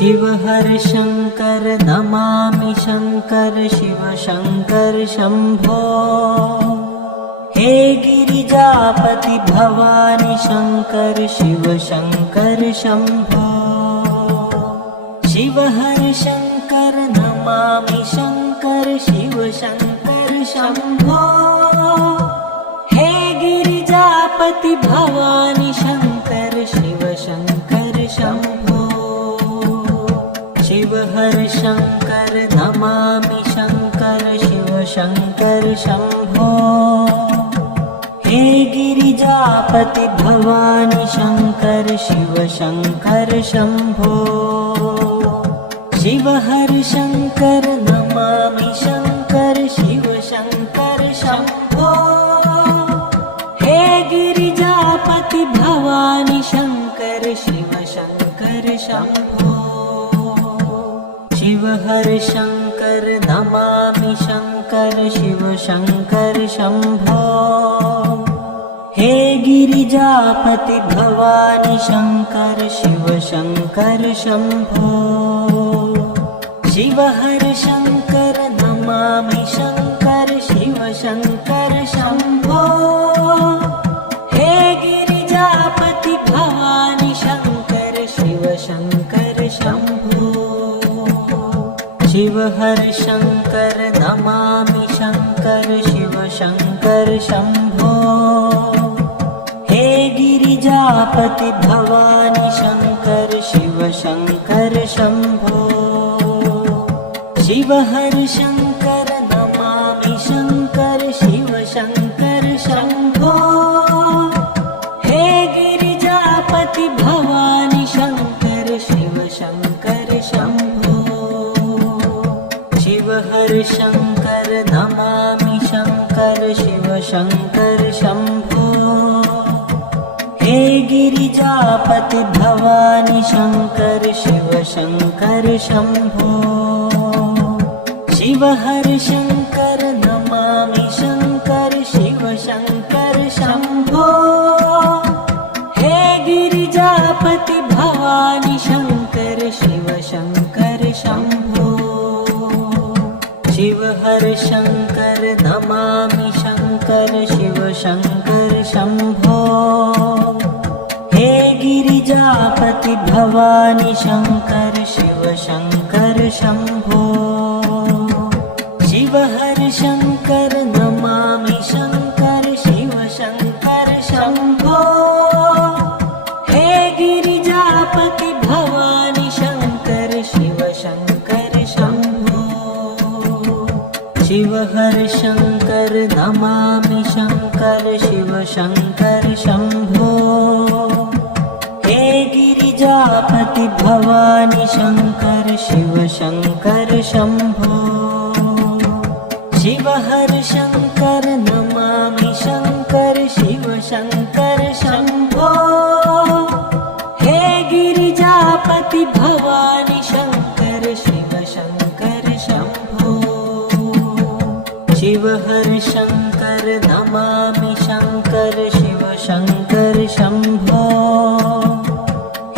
Shiv हर Shankar Namami Shankar Shiv Shankar Shambho. हे Girijapati Bhavani Shankar Shiv Shankar Shambho. Shiv हर Shankar Namami Shankar Shiv Shankar Shambho. हे Girijapati Bhavani Shankar Shiv Shankar Shambho. Shiv हर Shankar Namami Shankar Shiv Shankar Shambho. हे Girijapati Bhavani Shankar Shiv Shankar Shambho. Shiv हर Shankar Namami Shankar Shiv Shankar Shambho. हे Girijapati Bhavani Shankar Shiv Shankar Shambho. Shiv हर Shankar Namami Shankar Shiv Shankar Shambho. हे Girijapati Bhavani Shankar Shiv Shankar Shambho. Shiv हर Shankar Namami Shankar Shiv Shankar Shambho. हे Girijapati Bhavani Shankar Shiv Shankar Shambho. Shiv हर Shankar Namami Shankar Shiv Shankar Shambho. हे Girijapati Bhavani Shankar Shiv Shankar Shambho. Shiv हर Shankar Namami Shankar Shiv Shankar Shambho. हे Girijapati Bhavani Shankar Shiv Shankar Shambho. Shiv हर Shankar Namami Shankar Shiv Shankar Shambho. हे Girijapati Bhavani Shankar Shiv Shankar Shambho. Shiv हर Shankar Namami Shankar Shiv Shankar Shambho. हे Girijapati Bhavani Shankar Shiv Shankar Shambho. Shiv हर Shankar Namami Shankar Shiv Shankar Shambho. हे Girijapati Bhavani Shankar Shiv Shankar Shambho. Shiv हर Shankar Namami Shankar Shiv Shankar Shambho. हे Girijapati Bhavani Shankar Shiv Shankar Shambho. Shiv हर Shankar Namami Shankar Shiv Shankar Shambho. हे Girijapati Bhavani Shankar Shiv Shankar Shambho. Shiv हर Shankar Namami Shankar Shiv Shankar Shambho. हे Girijapati Bhavani Shankar Shiv Shankar Shambho. Shiv हर Shankar Namami Shankar Shiv Shankar Shambho.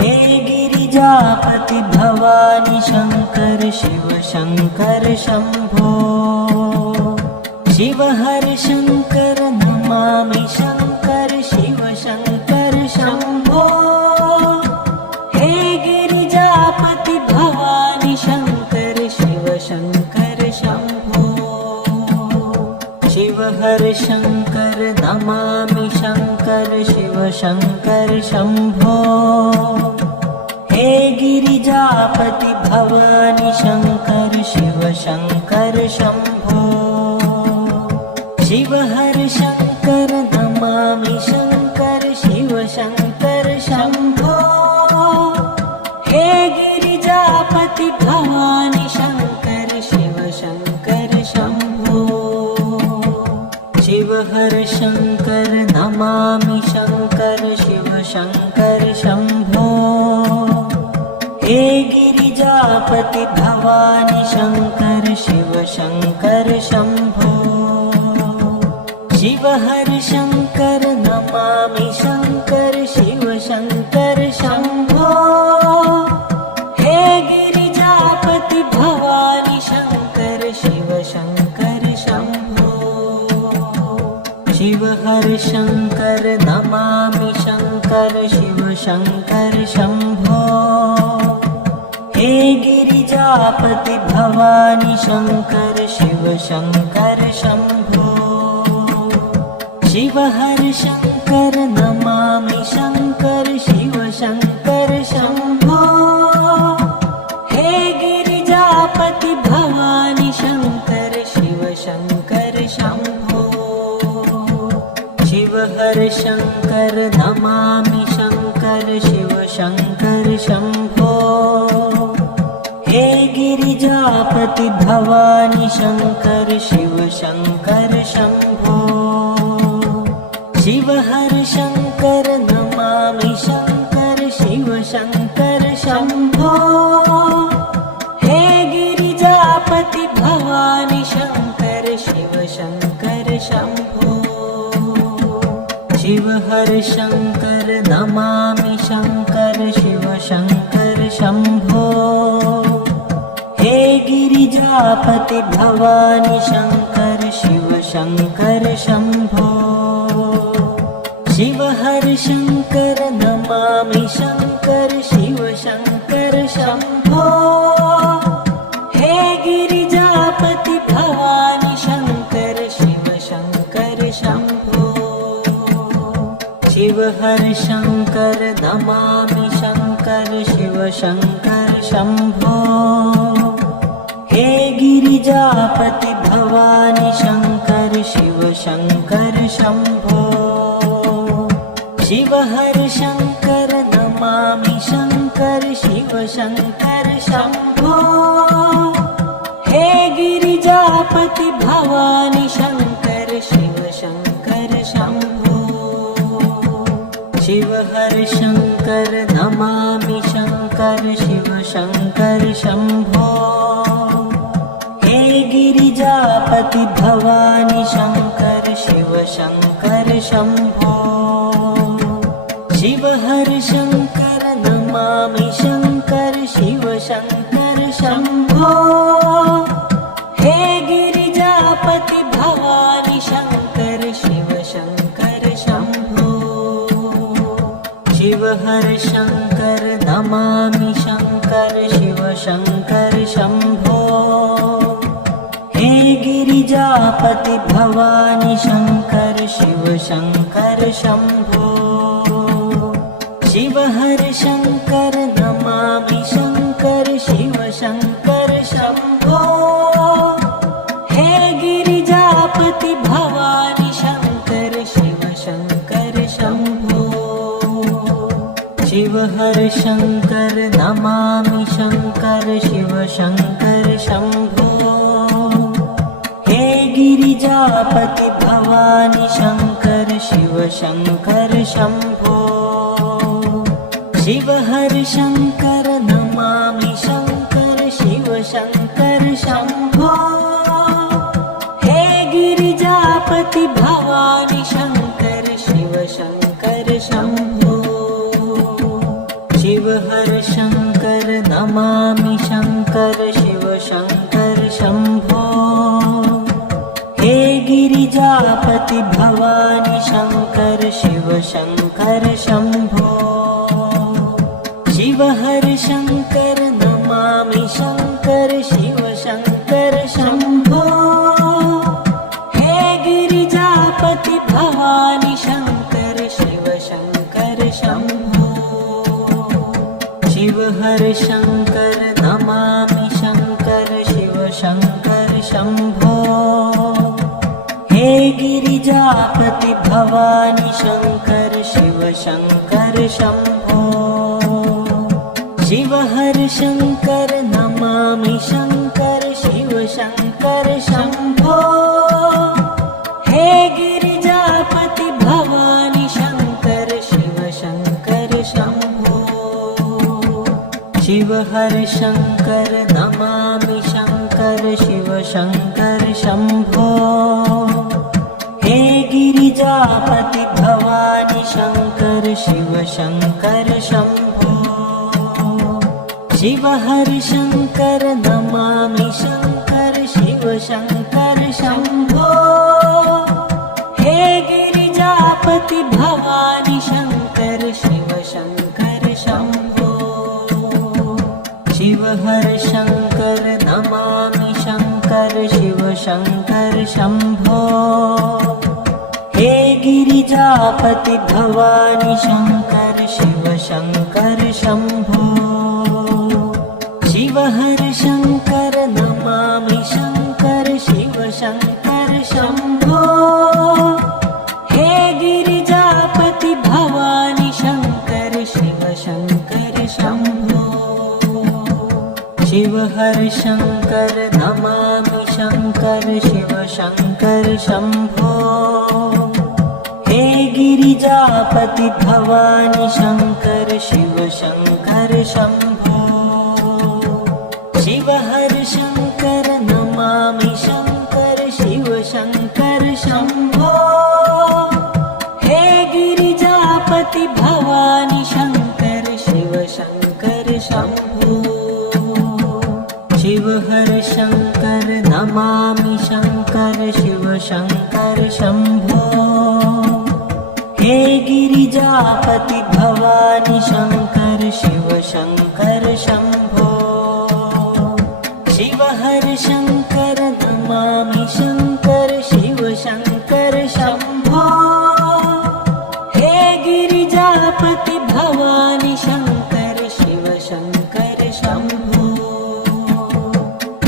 हे Girijapati Bhavani Shankar Shiv Shankar Shambho. Shiv हर Shankar Namami Shankar Shiv Shankar Shambho. हे Girijapati Bhavani Shankar Shiv Shankar Shambho. Shiv हर Shankar Namami Shankar Shiv Shankar Shambho. हे Girijapati Bhavani Shankar Shiv Shankar Shambho. Shiv हर Shankar Namami Shankar Shiv Shankar Shambho. हे Girijapati Bhavani Shankar Shiv Shankar Shambho. Shiv हर Shankar Namami Shankar Shiv Shankar Shambho. हे Girijapati Bhavani Shankar Shiv Shankar Shambho. Shiv हर Shankar Namami Shankar Shiv Shankar Shambho. हे Shankar Namami Shankar Shiv Shankar Shambho हे Girijapati Bhavani Shankar Shiv Shankar Shambho Shiv हर Shankar Namami Shankar Shiv Shankar Shambho हे Girijapati Bhavani Shankar Shiv Shankar Shambho Shiv हर Shankar Namami Shankar Shiv Shankar Shambho हे Girijapati Bhavani Shankar Shiv Shankar Shambho Shiv हर Shankar Namami Shankar Shiv Shankar Shambho हे Girijapati Bhavani Shankar Shiv Shankar Shambho Shiv हर Shankar Namami Shankar Shiv Shankar Shambho हे Girijapati Bhavani Shankar Shiv Shankar Shambho Shiv हर Shankar Namami Shankar Shiv Shankar Shambho हे Girijapati Bhavani Shankar Shiv Shankar Shambho Shiv हर Shankar Namami Shankar Shiv Shankar Shambho हे Girijapati Bhavani Shankar Shiv Shankar Shambho Shiv हर Shankar Namami Shankar Shiv Shankar Shambho हे Girijapati Bhavani Shankar Shiv Shankar Shambho Shiv हर Shankar Namami Shankar Shiv Shankar Shambho हे Girijapati Bhavani Shankar Shiv Shankar Shambho Shiv हर Shankar Namami Shankar Shiv Shankar Shambho हे Girijapati Bhavani Shankar Shiv Shankar Shambho Shiv हर Shankar Namami Shankar Shiv Shankar Shambho हे Girijapati Bhavani Shankar Shiv Shankar Shambho Shiv हर Shankar Namami Shankar Shiv Shankar Shambho हे Girijapati Bhavani Shankar Shiv Shankar Shambho Shiv हर Shankar Namami Shankar Shiv Shankar Shambho हे Girijapati Bhavani Shankar Shiv Shankar Shambho Shiv हर Shankar Namami Shankar Shiv Shankar Shambho हे Girijapati Bhavani Shankar Shiv Shankar Shambho Shiv हर Shankar Namami Shankar Shiv Shankar Shambho हे Girijapati Bhavani Shankar Shiv Shankar Shambho Shiv हर Shankar Namami Shankar Shiv Shankar Shambho हे Girijapati Bhavani Shankar Shiv Shankar Shambho Shiv हर Shankar Namami Shankar Shiv Shankar Shambho हे Girijapati Bhavani Shankar Shiv Shankar Shambho Shiv हर Shankar Namami Shankar Shiv Shankar Shambho हे Girijapati Bhavani Shankar Shiv Shankar Shambho Shiv हर Shankar Namami Shankar Shiv Shankar Shambho हे Girijapati Bhavani Shankar Shiv Shankar Shambho Shiv हर Shankar Namami Shankar Shiv Shankar Shambho हे Girija Girijapati Bhavani Shankar Shiv Shankar Shambho Shiv हर Shankar Namami Shankar Shiv Shankar Shambho हे Girijapati Bhavani Shankar Shiv Shankar Shambho Shiv हर Shankar Namami Shankar Shiv Shankar Shambho हे Girijapati Bhavani Shankar Shiv Shankar Shambho Shiv हर Shankar Namami Shankar Shiv Shankar Shambho हे Girijapati Bhavani Shankar Shiv Shankar Shambho Shiv हर Shankar Namami Shankar Shiv Shankar Shambho हे Girijapati Bhavani Shankar Shiv Shankar Shambho Shiv हर Shankar Namami Shankar Shiv Shankar Shambho हे Girijapati Bhavani Shankar Shiv Shankar Shambho Shiv हर Shankar Namami Shankar Shiv Shankar Shambho हे Girijapati Bhavani Shankar Shiv Shankar Shambho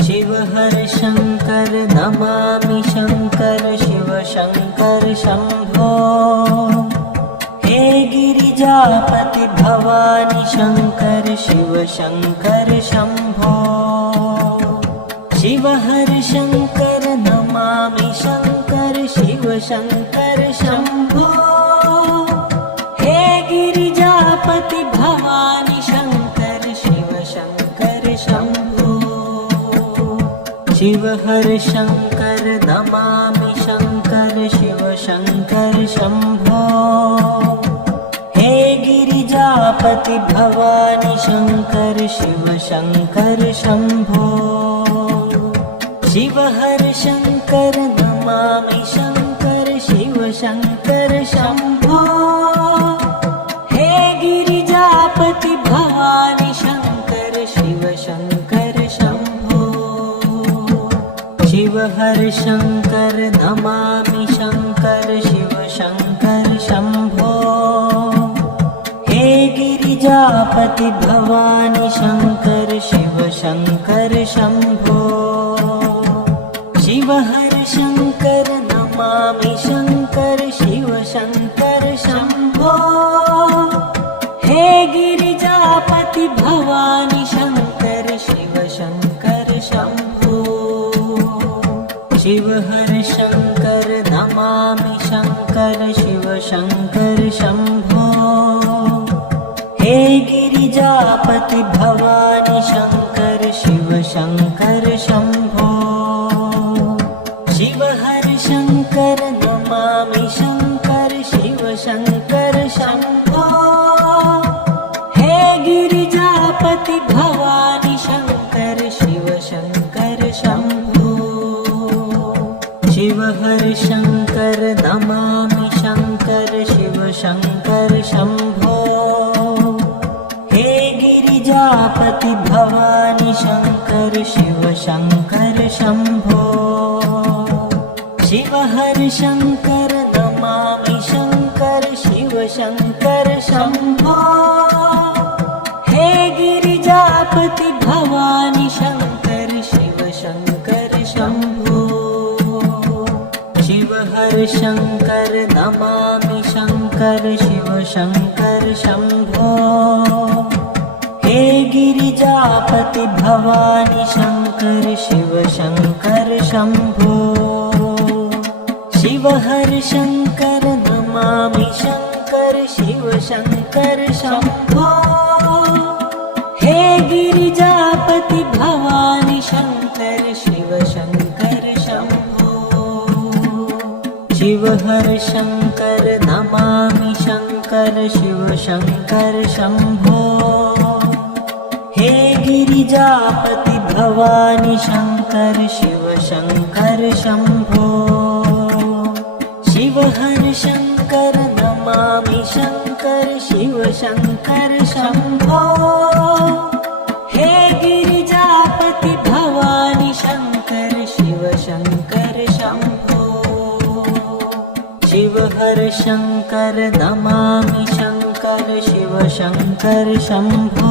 Shiv हर Shankar Namami Shankar Shiv Shankar Shambho हे Girijapati Bhavani Shankar Shiv Shankar Shambho Shiv हर Shankar Namami Shankar Shiv Shankar Shambho हे Girijapati Bhavani Shankar Shiv Shankar Shambho Shiv हर Shankar Namami Shankar Shiv Shankar Shambho हे Girijapati Bhavani Shankar Shiv Shankar Shambho Shiv हर Shankar Namami Shankar Shiv Shankar Shambho हे Girijapati Bhavani Shankar Shiv Shankar Shambho Shiv हर Shankar Namami Shankar Shiv Shankar Shambho हे Girijapati Bhavani Shankar Shiv Shankar Shambho Shiv हर Shankar Namami Shankar Shiv Shankar Shambho हे Girijapati Bhavani Shankar Shiv Shankar Shambho Shiv हर Shankar Namami Shankar Shiv Shankar Shambho हे Girijapati Bhavani Shankar Shiv Shankar Shambho Shiv हर Shankar Namami Shankar Shiv Shankar Shambho हे Girijapati Bhavani Shankar Shiv Shankar Shambho Shiv हर Shankar Namami Shankar Shiv Shankar Shambho हे Girijapati Bhavani Shankar Shiv Shankar Shambho Shiv हर Shankar Namami Shankar Shiv Shankar Shambho हे Girijapati Bhavani Shankar Shiv Shankar Shambho Shiv हर Shankar Namami Shankar Shiv Shankar Shambho हे Girijapati Bhavani Shankar Shiv Shankar Shambho Shiv हर Shankar Namami Shankar Shiv Shankar Shambho हे Girijapati Bhavani Shankar Shiv Shankar Shambho Shiv हर Shankar Namami Shankar Shiv Shankar Shambho हे Girijapati Bhavani Shankar Shiv Shankar Shambho Shiv हर Shankar Shankar Namami Shankar Shiv Shankar Shambho हे Girijapati Bhavani Shankar Shiv Shankar Shambho Shiv हर Shankar Namami Shankar Shiv Shankar Shambho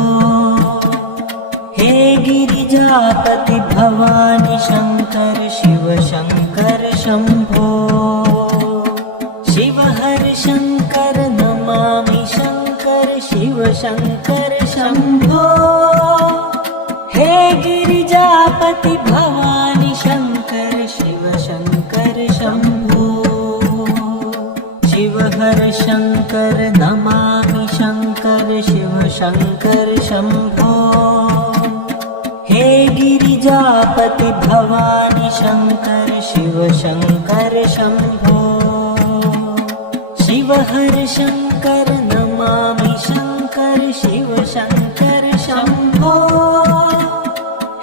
हे Girijapati Bhavani Shankar Shiv Shankar Shambho Shiv हर Shankar Namami Shankar Shiv Shankar Shambho हे Girijapati Bhavani Shankar Shiv Shankar Shambho Shiv हर Shankar Namami Shankar Shiv Shankar Shambho हे Girijapati Bhavani Shankar Shiv Shankar Shambho Shiv हर Shankar Namami Shankar Shiv Shankar Shambho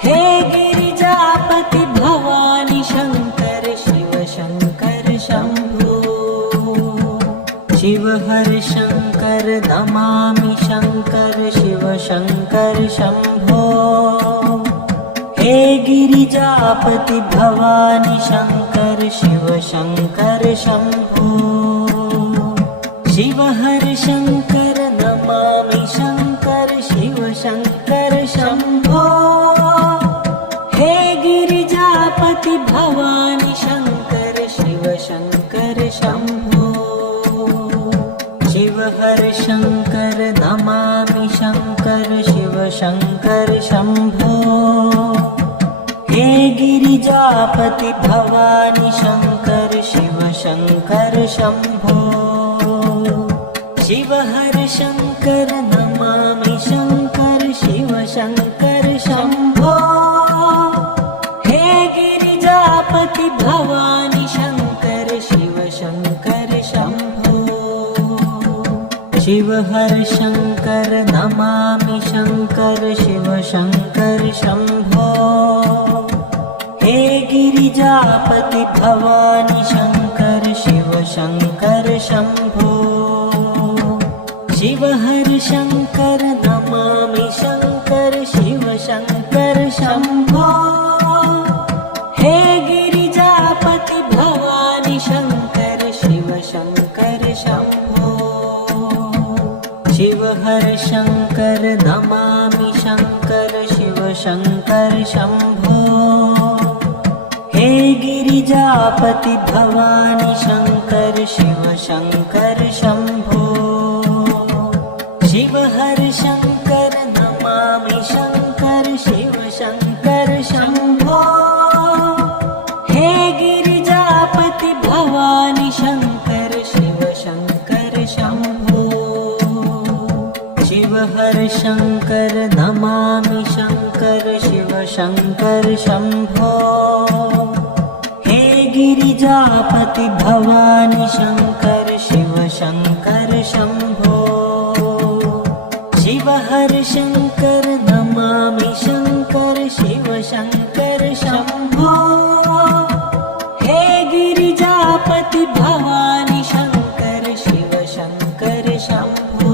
हे Girijapati Bhavani Shankar Shiv Shankar Shambho Shiv हर Shankar Namami Shankar Shiv Shankar Shambho हे Girijapati Bhavani Shankar Shiv Shankar Shambho Shiv हर Shankar Namami Shankar Shiv Shankar Shambho हे Girijapati Bhavani Shankar Shiv Shankar Shambho Shiv हर Shankar Namami Shankar Shiv Shankar Shambho हे Girijapati Bhavani Shankar Shiv Shankar Shambho Shiv हर Shankar Namami Shankar Shiv Shankar Shambho हे Girijapati Bhavani Shankar Shiv Shankar Shambho Shiv हर Shankar Namami Shankar Shiv Shankar Shambho हे Girijapati Bhavani Shankar Shiv Shankar Shambho Shiv हर Shankar Namami Shankar Shiv Shankar Shambho हे Girijapati Bhavani Shankar Shiv Shankar Shambho Shiv हर Shankar Namami Shankar Shiv Shankar Shambho हे Girijapati Bhavani Shankar Shiv Shankar Shambho Shiv हर Shankar Namami Shankar Shiv Shankar Shambho हे Girijapati Bhavani Shankar Shiv Shankar Shambho Shiv हर Shankar Namami Shankar Shiv Shankar Shambho हे Girijapati Bhavani Shankar Shiv Shankar Shambho Shiv हर Shankar Namami Shankar Shiv Shankar Shambho हे Girijapati Bhavani Shankar Shiv Shankar Shambho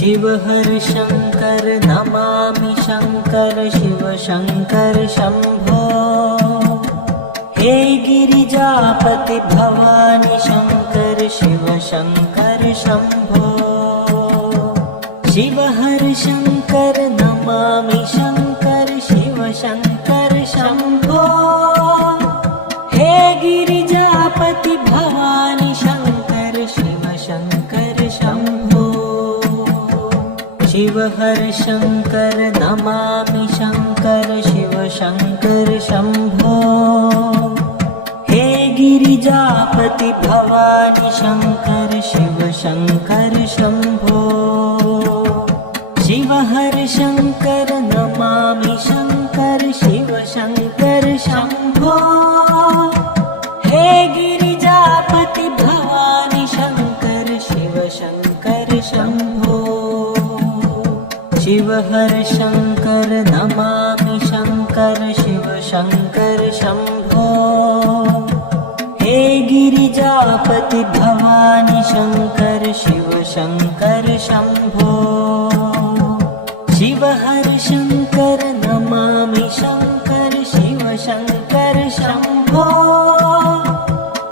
Shiv हर Shankar Namami Shankar Shiv Shankar Shambho हे Girijapati Bhavani Shankar Shiv Shankar Shambho Shiv हर Shankar Namami Shankar Shiv Shankar Shambho हे Girijapati Bhavani Shankar Shiv Shankar Shambho Shiv हर Shankar Namami Shankar Shiv Shankar Shambho हे Girijapati Bhavani Shankar Shiv Shankar Shambho Shiv हर Shankar Namami Shankar Shiv Shankar Shambho हे Girijapati Bhavani Shankar Shiv Shankar Shambho Shiv हर Shankar Namami Shankar Shiv Shankar Shambho हे Girijapati Bhavani Shankar Shiv Shankar Shambho Shiv हर Shankar Namami Shankar Shiv Shankar Shambho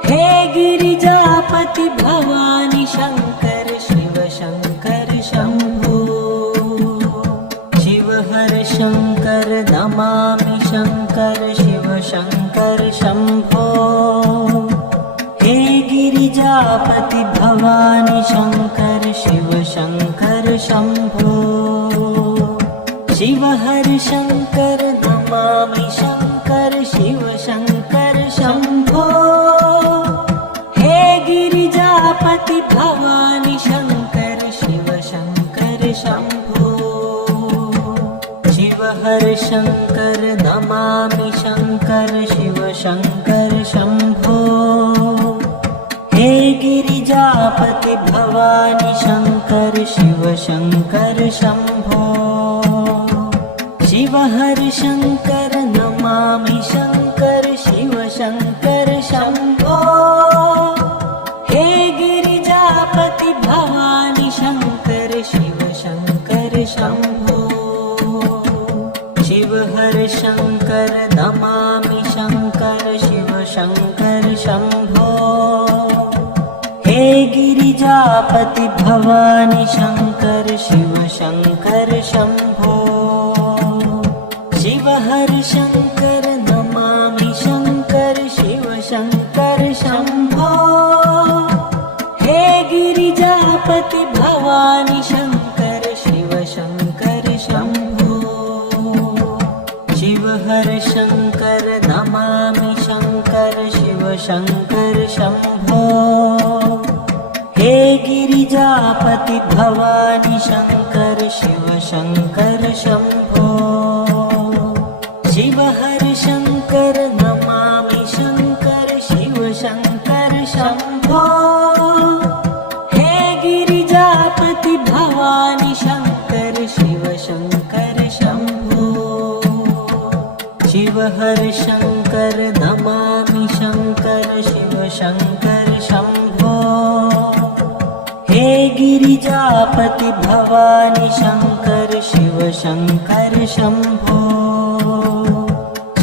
हे Girijapati Bhavani Shankar Shiv Shankar Shambho Shiv हर Shankar Namami Shankar Shiv Shankar Shambho हे Girijapati Bhavani Shankar Shiv Shankar Shambho Shiv हर Shankar Namami Shankar Shiv Shankar Shambho हे Girijapati Bhavani Shankar Shiv Shankar Shambho Shiv हर Shankar Namami Shankar Shiv Shankar Shambho हे Girijapati Bhavani Shankar Shiv Shankar Shambho Shiv हर Shankar Namami Shankar Shiv Shankar Shambho हे Girijapati Bhavani Shankar Shiv Shankar Shambho Shiv हर Shankar Namami Shankar Shiv Shankar Shambho हे Girijapati Bhavani Shankar Shiv Shankar Shambho Shiv हर Shankar Namami Shankar Shiv Shankar Shambho हे Girijapati Bhavani Shankar Shiv Shankar Shambho Shiv हर Shankar Namami Shankar Shiv Shankar Shambho हे Girijapati Bhavani Shankar Shiv Shankar Shambho Shiv हर Shankar Namami Shankar Shiv Shankar Shambho हे Girijapati Bhavani Shankar Shiv Shankar Shambho Shiv हर Shankar Namami Shankar Shiv Shankar Shambho हे Girijapati Bhavani Shankar Shiv Shankar Shambho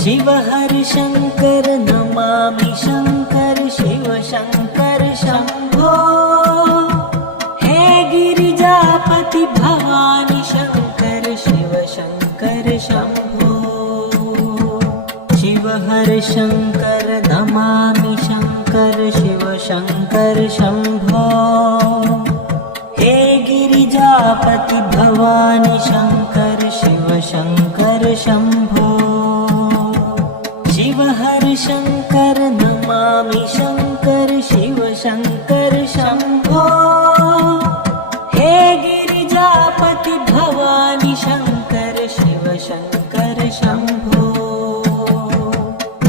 Shiv हर Shankar Namami Shankar Shiv Shankar Shambho हे Girijapati Bhavani Shankar Shiv Shankar Shambho Shiv हर Shankar Namami Shankar Shiv Shankar Shambho हे Girijapati Bhavani Shankar Shiv Shankar Shambho Shiv हर Shankar Namami Shankar Shiv Shankar Shambho हे Girijapati Bhavani Shankar Shiv Shankar Shambho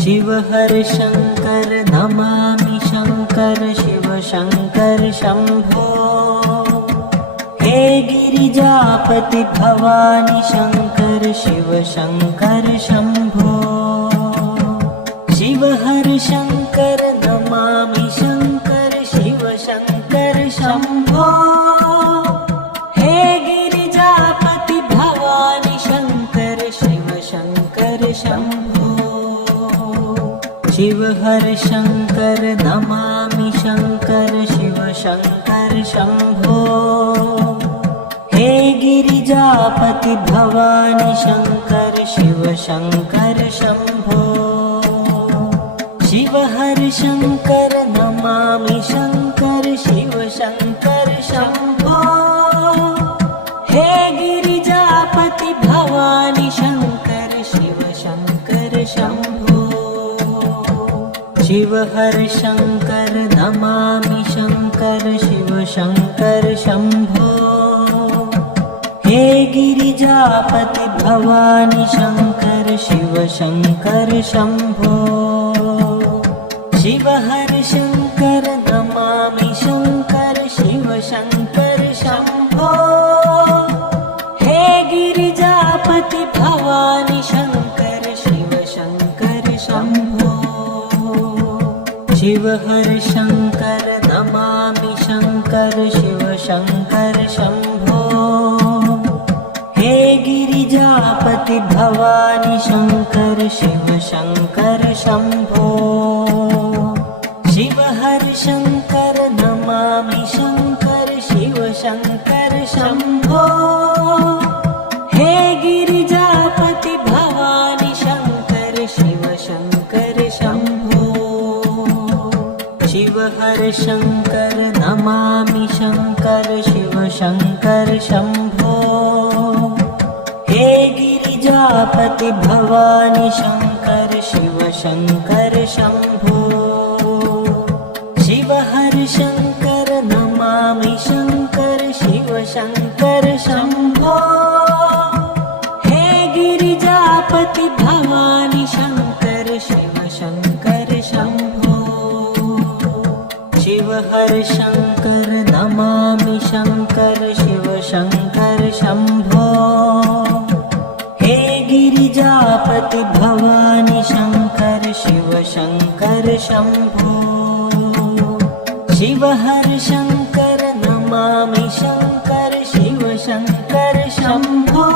Shiv हर Shankar Namami Shankar Shiv Shankar Shambho हे Girijapati Bhavani Shankar Shiv Shankar Shambho Shiv हर Shankar Namami Shankar Shiv Shankar Shambho हे Girijapati Bhavani Shankar Shiv Shankar Shambho Shiv हर Shankar Namami Shankar Shiv Shankar Shambho हे Girijapati Bhavani Shankar Shiv Shankar Shambho Shiv हर Shankar Namami Shankar Shiv Shankar Shambho हे Girijapati Bhavani Shankar Shiv Shankar Shambho Shiv हर Shankar Namami Shankar Shiv Shankar Shambho हे Girijapati Bhavani Shankar Shiv Shankar Shambho Shiv हर Shankar Namami Shankar Shiv Shankar Shambho हे Girijapati Bhavani Shankar Shiv Shankar Shambho Shiv हर Shankar Namami Shankar Shiv Shankar Shambho हे Girijapati Bhavani Shankar Shiv Shankar Shambho Shiv हर Shankar Namami Shankar Shiv Shankar Shambho हे Girijapati Bhavani Shankar Shiv Shankar Shambho Shiv हर Shankar Namami Shankar Shiv Shankar Shambho हे Girijapati Bhavani Shankar Shiv Shankar Shambho Shiv हर Shankar Namami Shankar Shiv Shankar Shambho हे Girijapati Bhavani Shankar Shiv Shankar Shambho Shiv हर Shankar Namami Shankar Shiv Shankar Shambho हे Girijapati Bhavani Shankar Shiv Shankar Shambho Shiv हर Shankar Namami Shankar Shiv Shankar Shambho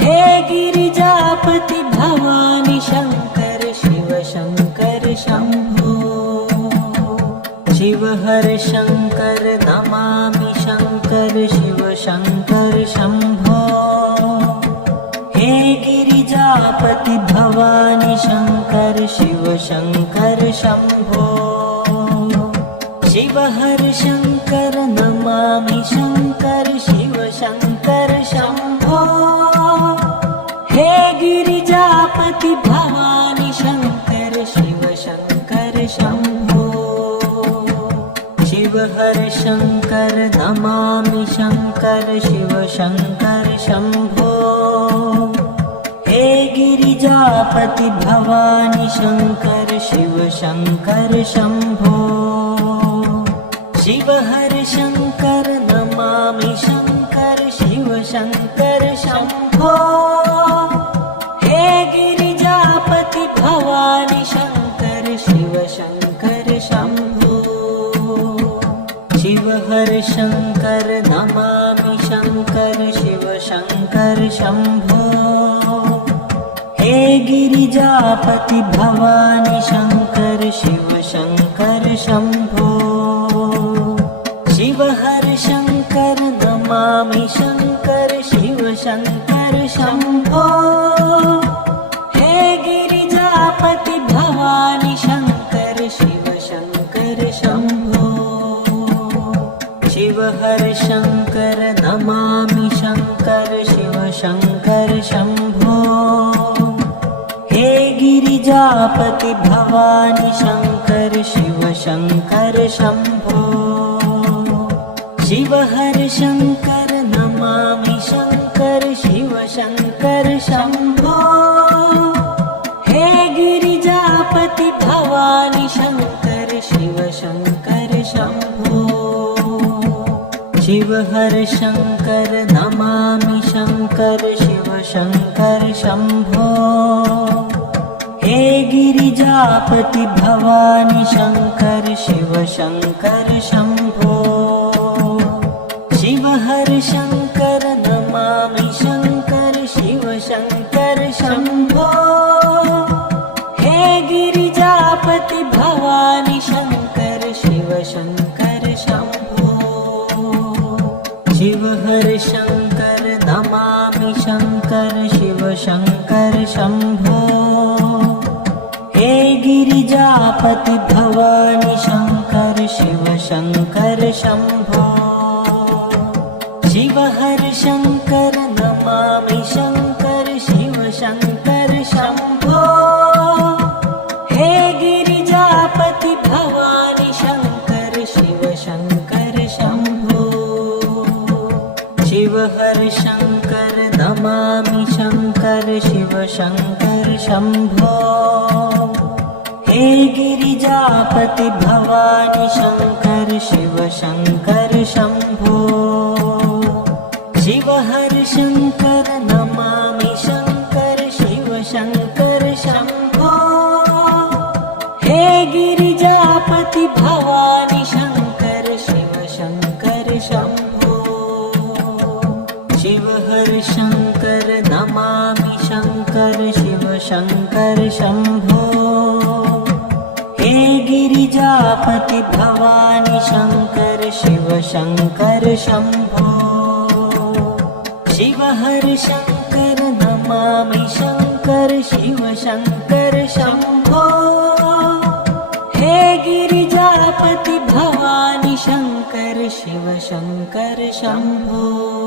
हे Girijapati Bhavani Shankar Shiv Shankar Shambho Shiv हर Shankar Namami Shankar Shiv Shankar Shambho हे Girijapati Bhavani Shankar Shiv Shankar Shambho Shiv हर Shankar Namami Shankar Shiv Shankar Shambho हे Girijapati Bhavani Shankar Shiv Shankar Shambho Shiv हर Shankar Namami Shankar Shiv Shankar Shambho हे Girijapati Bhavani Shankar Shiv Shankar Shambho Shiv हर Shankar Namami Shankar Shiv Shankar Shambho हे Girijapati Bhavani Shankar Shiv Shankar Shambho Shiv हर Shankar Namami Shankar Shiv Shankar Shambho हे Girijapati Bhavani Shankar Shiv Shankar Shambho Shiv हर Shankar Namami Shankar Shiv Shankar Shambho हे Girijapati Bhavani Shankar Shiv Shankar Shambho Shiv हर Shankar Namami Shankar Shiv Shankar Shambho हे Girijapati Bhavani Shankar Shiv Shankar Shambho Shiv हर Shankar Namami Shankar Shiv Shankar Shambho हे Girijapati Bhavani Shankar Shiv Shankar Shambho Shiv हर Shankar Namami Shankar Shiv Shankar Shambho हे Girijapati Bhavani Shankar Shiv Shankar Shambho Shiv हर Shankar Namami Shankar Shiv Shankar Shambho हे Girijapati Bhavani Shankar Shiv Shankar Shambho Shiv हर Shankar Namami Shankar Shiv Shankar Shambho हे Girijapati Bhavani Shankar Shiv Shankar Shambho Shiv हर Shankar Namami Shankar Shiv Shankar Shambho हे Girijapati Bhavani Shankar Shiv Shankar Shambho Shiv हर Shankar Namami Shankar Shiv Shankar Shambho हे Girijapati Bhavani Shankar Shiv Shankar Shambho Shiv हर Shankar Namami Shankar Shiv Shankar Shambho हे Bhavani Shankar Shiv Shankar Shambho Shiv हर Shankar Namami Shankar Shiv Shankar Shambho हे Girijapati Bhavani Shankar Shiv Shankar Shambho Shiv हर Shankar Namami Shankar Shiv Shankar Shambho हे Girijapati Bhavani Shankar Shiv Shankar Shambho